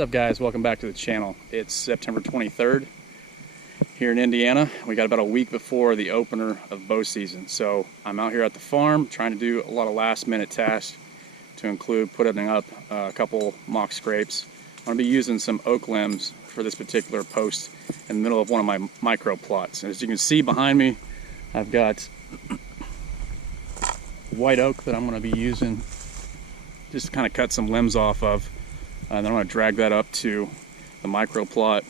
What's up, guys? Welcome back to the channel. It's September 23rd here in Indiana. We got about a week before the opener of bow season, so I'm out here at the farm trying to do a lot of last minute tasks to include putting up a couple mock scrapes. I'm going to be using some oak limbs for this particular post in the middle of one of my micro plots. And as you can see behind me, I've got white oak that I'm going to be using just to kind of cut some limbs off of. And then I'm going to drag that up to the micro plot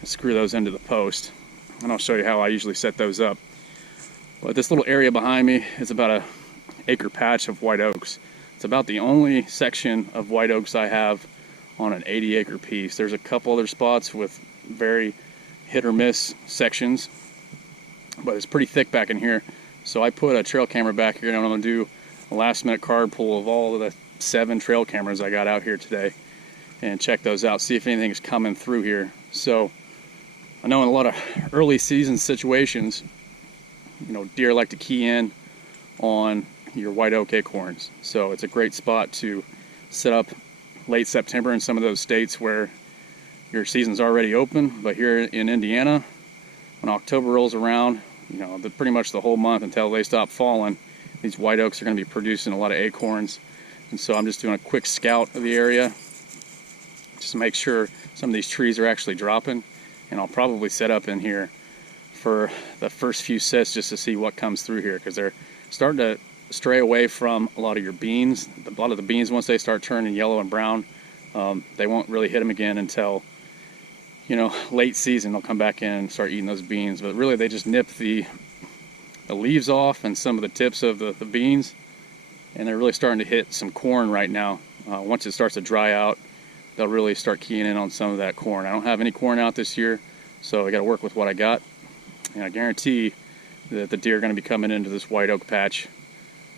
and screw those into the post. And I'll show you how I usually set those up. But this little area behind me is about an acre patch of white oaks. It's about the only section of white oaks I have on an 80-acre piece. There's a couple other spots with very hit or miss sections, but it's pretty thick back in here. So I put a trail camera back here, and I'm going to do a last minute card pull of all of the 7 trail cameras I got out here today and check those out, see if anything is coming through here. So I know in a lot of early season situations, you know, deer like to key in on your white oak acorns. So it's a great spot to set up late September in some of those states where your season's already open. But here in Indiana, when October rolls around, you know, pretty much the whole month until they stop falling, these white oaks are going to be producing a lot of acorns. And so I'm just doing a quick scout of the area just to make sure some of these trees are actually dropping. And I'll probably set up in here for the first few sets just to see what comes through here, because they're starting to stray away from a lot of your beans. A lot of the beans, once they start turning yellow and brown, they won't really hit them again until, you know, late season. They'll come back in and start eating those beans. But really they just nip the leaves off and some of the tips of the beans, and they're really starting to hit some corn right now. Once it starts to dry out, they'll really start keying in on some of that corn. I don't have any corn out this year, so I got to work with what I got. And I guarantee that the deer are going to be coming into this white oak patch,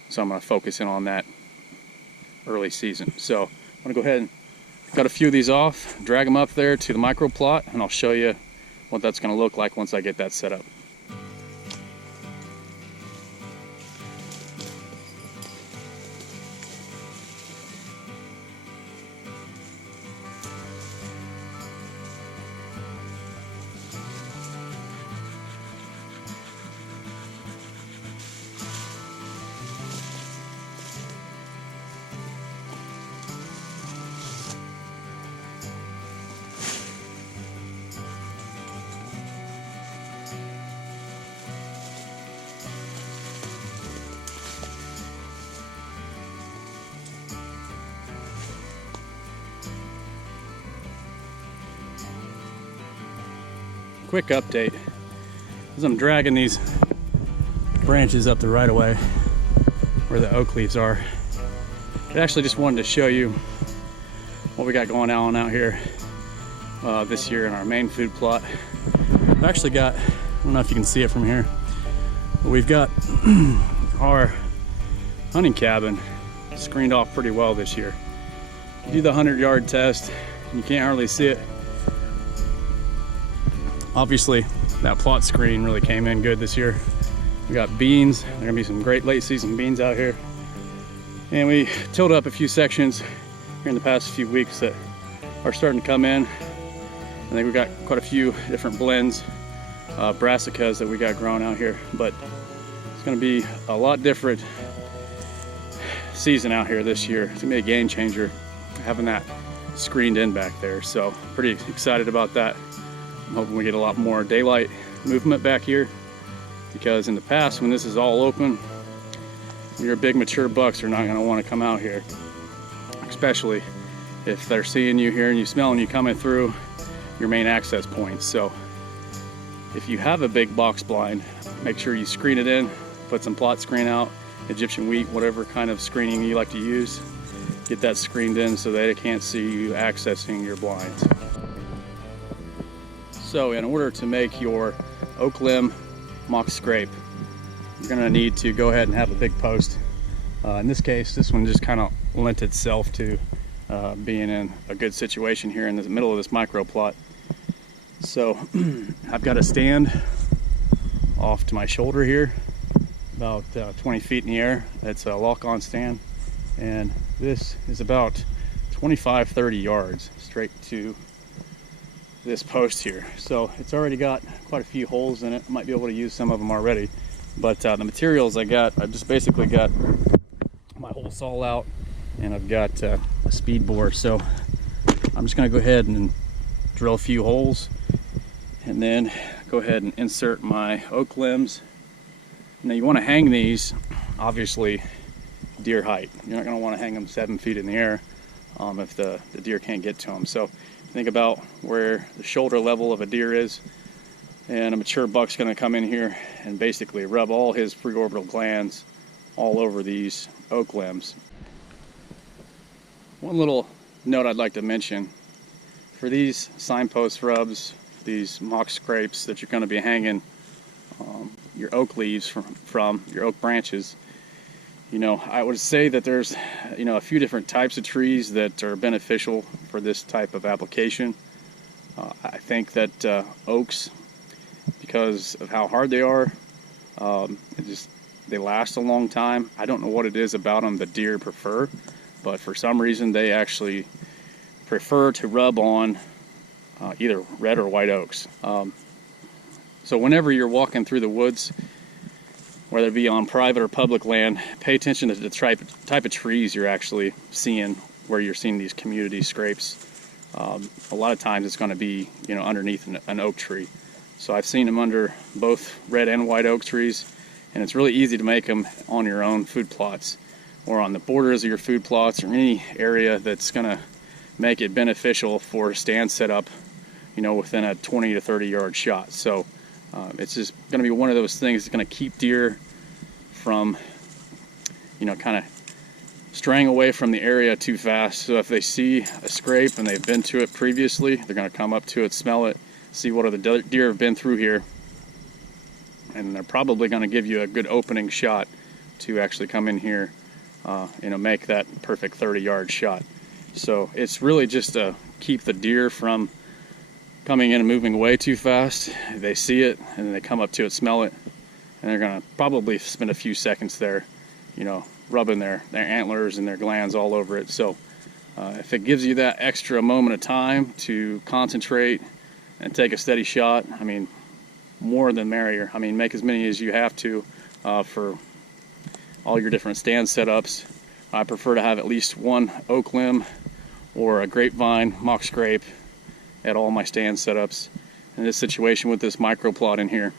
so I'm going to focus in on that early season. So I'm going to go ahead and cut a few of these off, drag them up there to the micro plot, and I'll show you what that's going to look like once I get that set up. Quick update, as I'm dragging these branches up the right of way where the oak leaves are, I actually just wanted to show you what we got going on out here this year in our main food plot. I've actually got, I don't know if you can see it from here, but we've got our hunting cabin screened off pretty well this year. You do the 100-yard test, and you can't hardly see it. Obviously, that plot screen really came in good this year. We got beans. There are gonna be some great late season beans out here. And we tilled up a few sections here in the past few weeks that are starting to come in. I think we got quite a few different blends, brassicas that we got growing out here. But it's gonna be a lot different season out here this year. It's gonna be a game changer having that screened in back there. So pretty excited about that. I'm hoping we get a lot more daylight movement back here, because in the past, when this is all open, your big mature bucks are not going to want to come out here, especially if they're seeing you, hearing you, smelling you coming through your main access points. So if you have a big box blind, make sure you screen it in, put some plot screen out, Egyptian wheat, whatever kind of screening you like to use, get that screened in so they can't see you accessing your blinds. So in order to make your oak limb mock scrape, you're going to need to go ahead and have a big post. In this case, this one just kind of lent itself to being in a good situation here in the middle of this micro plot. So I've got a stand off to my shoulder here, about 20 feet in the air. It's a lock-on stand, and this is about 25-30 yards straight to this post here. So it's already got quite a few holes in it. I might be able to use some of them already, but the materials I just basically got my hole saw out, and I've got a speed bore. So I'm just going to go ahead and drill a few holes, and then go ahead and insert my oak limbs. Now you want to hang these, obviously, deer height. You're not going to want to hang them 7 feet in the air if the deer can't get to them. So think about where the shoulder level of a deer is, and a mature buck's going to come in here and basically rub all his preorbital glands all over these oak limbs. One little note I'd like to mention: for these signpost rubs, these mock scrapes that you're going to be hanging your oak leaves from your oak branches, I would say that there's a few different types of trees that are beneficial for this type of application. I think that oaks, because of how hard they are, they last a long time. I don't know what it is about them that deer prefer, but for some reason they actually prefer to rub on either red or white oaks. So whenever you're walking through the woods, whether it be on private or public land, pay attention to the type of trees you're actually seeing where you're seeing these community scrapes. A lot of times it's going to be underneath an oak tree. So I've seen them under both red and white oak trees, and it's really easy to make them on your own food plots or on the borders of your food plots, or any area that's going to make it beneficial for stand setup, within a 20 to 30 yard shot. So it's just going to be one of those things that's going to keep deer from, kind of straying away from the area too fast. So if they see a scrape and they've been to it previously, they're going to come up to it, smell it, see what other deer have been through here, and they're probably going to give you a good opening shot to actually come in here, make that perfect 30 yard shot. So it's really just to keep the deer from coming in and moving away too fast. They see it and then they come up to it, smell it, and they're going to probably spend a few seconds there, rubbing their antlers and their glands all over it. So if it gives you that extra moment of time to concentrate and take a steady shot, more than merrier. Make as many as you have to for all your different stand setups. I prefer to have at least one oak limb or a grapevine mock scrape at all my stand setups. In this situation with this micro plot in here,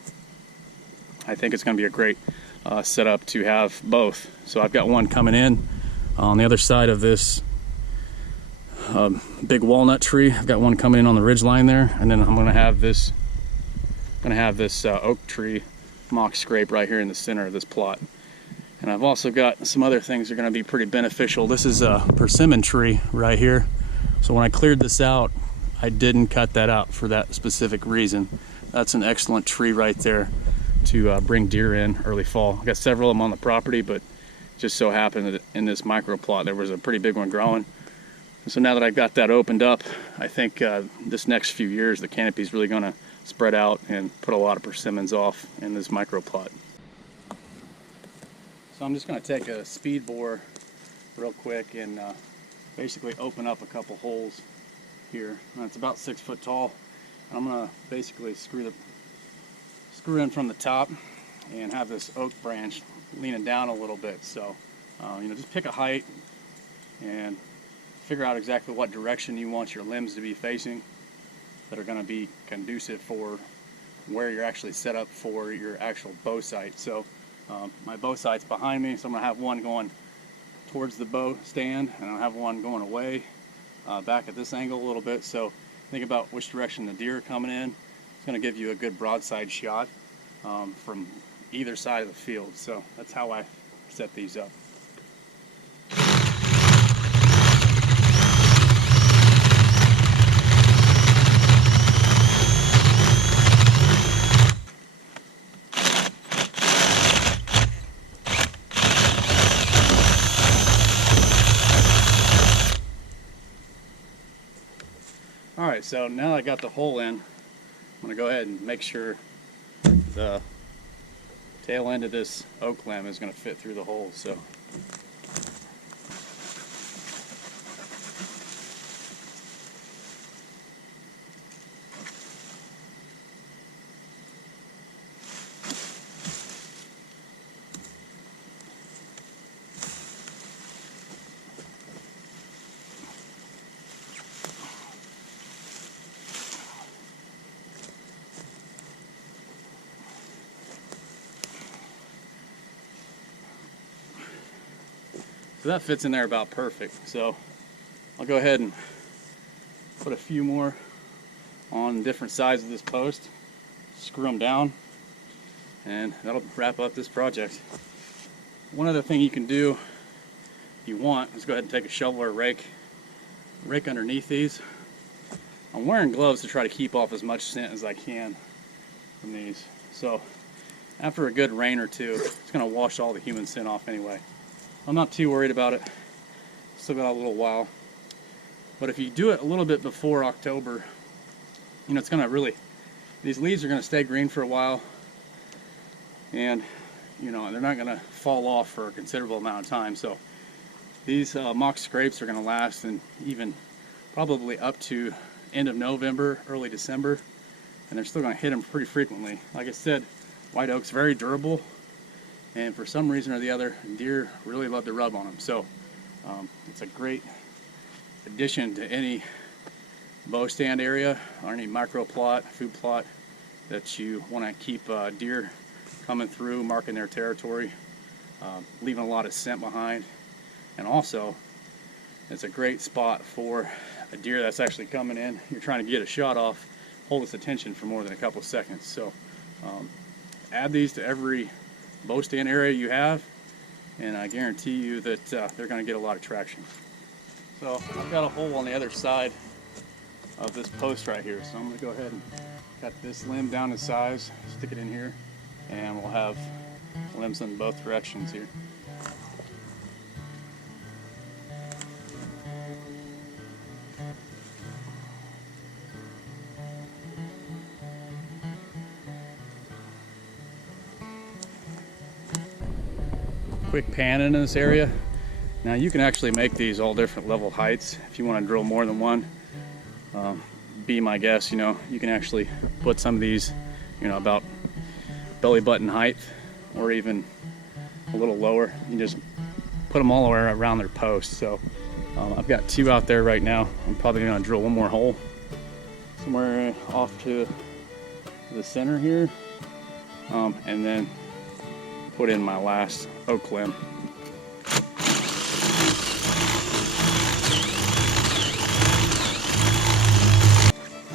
I think it's going to be a great setup to have both. So I've got one coming in on the other side of this big walnut tree. I've got one coming in on the ridge line there, and then I'm going to have this oak tree mock scrape right here in the center of this plot. And I've also got some other things that are going to be pretty beneficial. This is a persimmon tree right here. So when I cleared this out, I didn't cut that out for that specific reason. That's an excellent tree right there to bring deer in early fall. I've got several of them on the property, but just so happened that in this micro plot there was a pretty big one growing. And so now that I've got that opened up, I think this next few years the canopy is really going to spread out and put a lot of persimmons off in this micro plot. So I'm just going to take a speed bore real quick and basically open up a couple holes here. And it's about 6 foot tall. And I'm going to basically screw in from the top and have this oak branch leaning down a little bit. So just pick a height and figure out exactly what direction you want your limbs to be facing that are going to be conducive for where you're actually set up for your actual bow sight. So my bow sight's behind me, so I'm going to have one going towards the bow stand, and I'll have one going away back at this angle a little bit. So think about which direction the deer are coming in. It's going to give you a good broadside shot from either side of the field. So that's how I set these up. Alright, so now I got the hole in, I'm going to go ahead and make sure the tail end of this oak limb is going to fit through the hole. So So that fits in there about perfect. So I'll go ahead and put a few more on different sides of this post, screw them down, and that'll wrap up this project. One other thing you can do if you want is go ahead and take a shovel or a rake underneath these. I'm wearing gloves to try to keep off as much scent as I can from these. So after a good rain or two, it's going to wash all the human scent off anyway. I'm not too worried about it. Still got a little while. But if you do it a little bit before October, you know, it's going to really, these leaves are going to stay green for a while, and you know, they're not going to fall off for a considerable amount of time. So these mock scrapes are going to last, and even probably up to end of November, early December, and they're still going to hit them pretty frequently. Like I said, white oak's very durable, and for some reason or the other, deer really love to rub on them. So it's a great addition to any bow stand area or any micro plot, food plot that you want to keep deer coming through, marking their territory, leaving a lot of scent behind. And also, it's a great spot for a deer that's actually coming in. You're trying to get a shot off, hold its attention for more than a couple of seconds. So add these to every bow stand area you have, and I guarantee you that they're going to get a lot of traction. So I've got a hole on the other side of this post right here, so I'm going to go ahead and cut this limb down to size, stick it in here, and we'll have limbs in both directions here. Quick pan into this area. Now you can actually make these all different level heights if you want to drill more than one. Be my guest, you know, you can actually put some of these, you know, about belly button height or even a little lower. You just put them all the way around their post. So I've got two out there right now. I'm probably going to drill one more hole somewhere off to the center here, and then put in my last oak limb.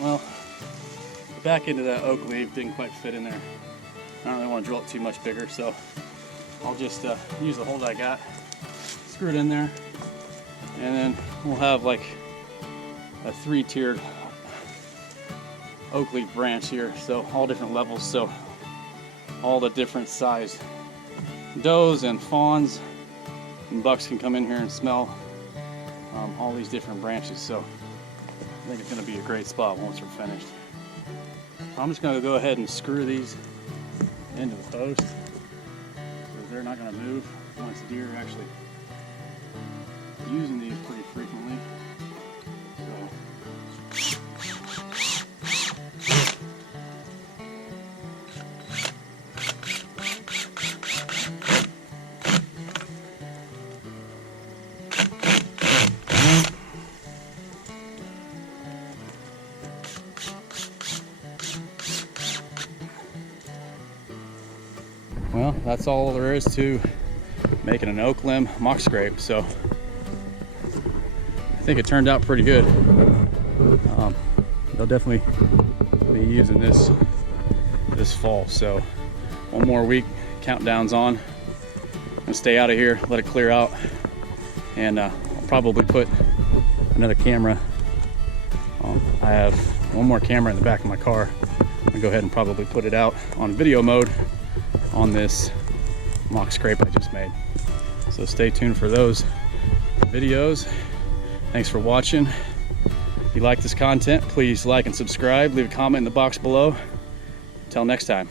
Well, the back end of that oak leaf didn't quite fit in there. I don't really want to drill it too much bigger, so I'll just use the hole that I got, screw it in there, and then we'll have like a 3-tiered oak leaf branch here, so all different levels, so all the different size does and fawns and bucks can come in here and smell all these different branches. So I think it's going to be a great spot once we're finished. I'm just going to go ahead and screw these into the post because they're not going to move once deer are actually using these pretty frequently. Well, that's all there is to making an oak limb mock scrape. So I think it turned out pretty good. They'll definitely be using this fall. So one more week, countdown's on. I'm gonna stay out of here, let it clear out, and I'll probably put another camera. I have one more camera in the back of my car. I'll go ahead and probably put it out on video mode on this mock scrape I just made. So stay tuned for those videos. Thanks for watching. If you like this content, please like and subscribe. Leave a comment in the box below. Until next time.